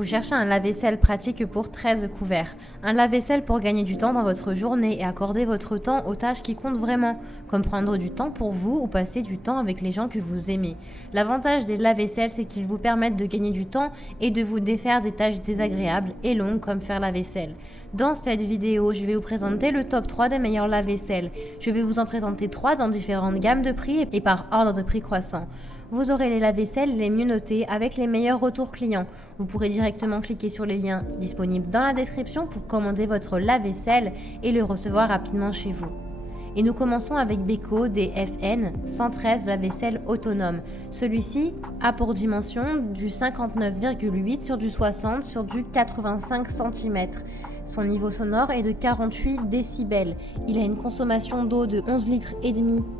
Vous cherchez un lave-vaisselle pratique pour 13 couverts. Un lave-vaisselle pour gagner du temps dans votre journée et accorder votre temps aux tâches qui comptent vraiment, comme prendre du temps pour vous ou passer du temps avec les gens que vous aimez. L'avantage des lave-vaisselles, c'est qu'ils vous permettent de gagner du temps et de vous défaire des tâches désagréables et longues comme faire la vaisselle. Dans cette vidéo, je vais vous présenter le top 3 des meilleurs lave-vaisselle. Je vais vous en présenter 3 dans différentes gammes de prix et par ordre de prix croissant. Vous aurez les lave-vaisselle les mieux notés avec les meilleurs retours clients. Vous pourrez directement cliquer sur les liens disponibles dans la description pour commander votre lave-vaisselle et le recevoir rapidement chez vous. Et nous commençons avec Beko DFN 113 lave-vaisselle autonome. Celui-ci a pour dimension du 59,8 sur du 60 sur du 85 cm. Son niveau sonore est de 48 décibels. Il a une consommation d'eau de 11,5 litres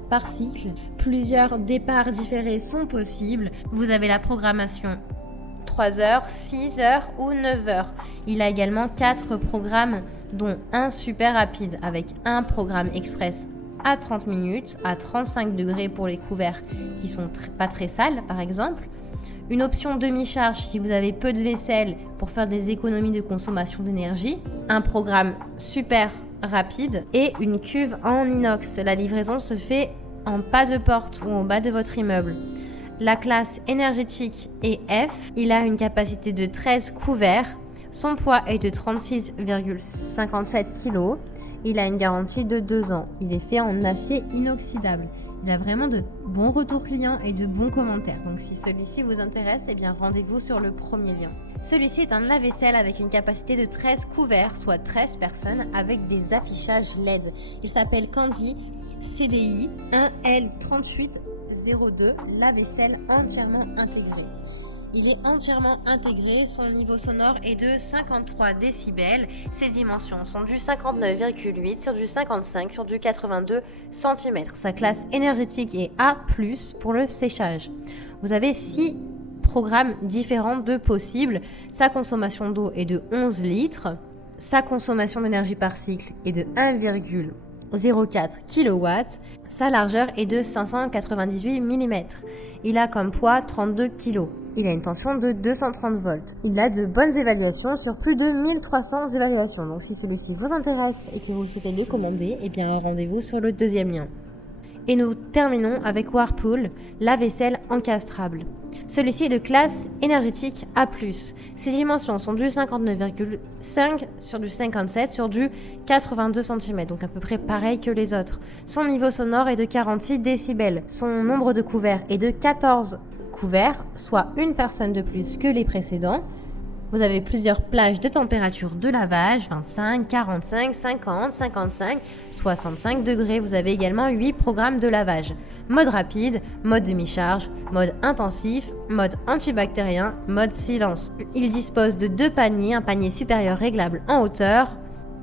par cycle. Plusieurs départs différés sont possibles. Vous avez la programmation 3 heures, 6 heures ou 9 heures. Il a également 4 programmes dont un super rapide avec un programme express à 30 minutes, à 35 degrés pour les couverts qui sont pas très sales par exemple. Une option demi-charge si vous avez peu de vaisselle pour faire des économies de consommation d'énergie. Un programme super rapide et une cuve en inox. La livraison se fait en pas de porte ou en bas de votre immeuble. La classe énergétique est F. Il a une capacité de 13 couverts. Son poids est de 36,57 kg. Il a une garantie de 2 ans. Il est fait en acier inoxydable. Il a vraiment de bons retours clients et de bons commentaires. Donc si celui-ci vous intéresse, eh bien rendez-vous sur le premier lien. Celui-ci est un lave-vaisselle avec une capacité de 13 couverts, soit 13 personnes, avec des affichages LED. Il s'appelle Candy CDI 1L3802, lave-vaisselle entièrement intégré. Il est entièrement intégré, son niveau sonore est de 53 décibels. Ses dimensions sont du 59,8 sur du 55 sur du 82 cm. Sa classe énergétique est A+, pour le séchage. Vous avez 6 programmes différents de possibles. Sa consommation d'eau est de 11 litres. Sa consommation d'énergie par cycle est de 1,04 kW. Sa largeur est de 598 mm. Il a comme poids 32 kg. Il a une tension de 230 volts. Il a de bonnes évaluations sur plus de 1300 évaluations. Donc si celui-ci vous intéresse et que vous souhaitez le commander, eh bien rendez-vous sur le deuxième lien. Et nous terminons avec Whirlpool, lave-vaisselle encastrable. Celui-ci est de classe énergétique A+. Ses dimensions sont du 59,5 sur du 57 sur du 82 cm, donc à peu près pareil que les autres. Son niveau sonore est de 46 décibels. Son nombre de couverts est de 14 couverts, soit une personne de plus que les précédents. Vous avez plusieurs plages de température de lavage, 25, 45, 50, 55, 65 degrés. Vous avez également 8 programmes de lavage. Mode rapide, mode demi-charge, mode intensif, mode antibactérien, mode silence. Il dispose de 2 paniers, un panier supérieur réglable en hauteur.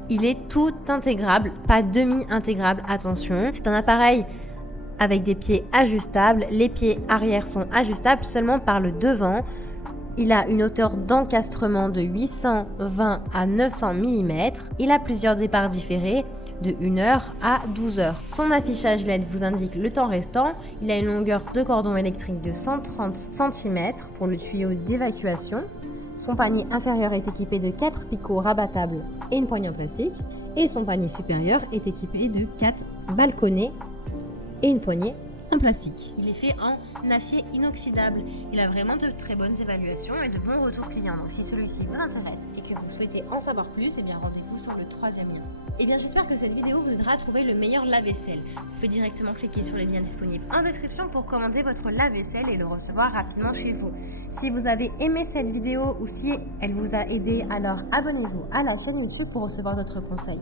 Il est tout intégrable, pas demi-intégrable, attention. C'est un appareil avec des pieds ajustables. Les pieds arrière sont ajustables seulement par le devant. Il a une hauteur d'encastrement de 820 à 900 mm. Il a plusieurs départs différés de 1 heure à 12 heures. Son affichage LED vous indique le temps restant. Il a une longueur de cordon électrique de 130 cm pour le tuyau d'évacuation. Son panier inférieur est équipé de 4 picots rabattables et une poignée en plastique. Et son panier supérieur est équipé de 4 balconnets et une poignée en plastique. Il est fait en acier inoxydable. Il a vraiment de très bonnes évaluations et de bons retours clients. Donc si celui-ci vous intéresse et que vous souhaitez en savoir plus, eh bien rendez-vous sur le troisième lien. Eh bien j'espère que cette vidéo vous aidera à trouver le meilleur lave-vaisselle. Vous pouvez directement cliquer sur les liens disponibles en description pour commander votre lave-vaisselle et le recevoir rapidement chez vous. Si vous avez aimé cette vidéo ou si elle vous a aidé, alors abonnez-vous à la chaîne YouTube pour recevoir d'autres conseils.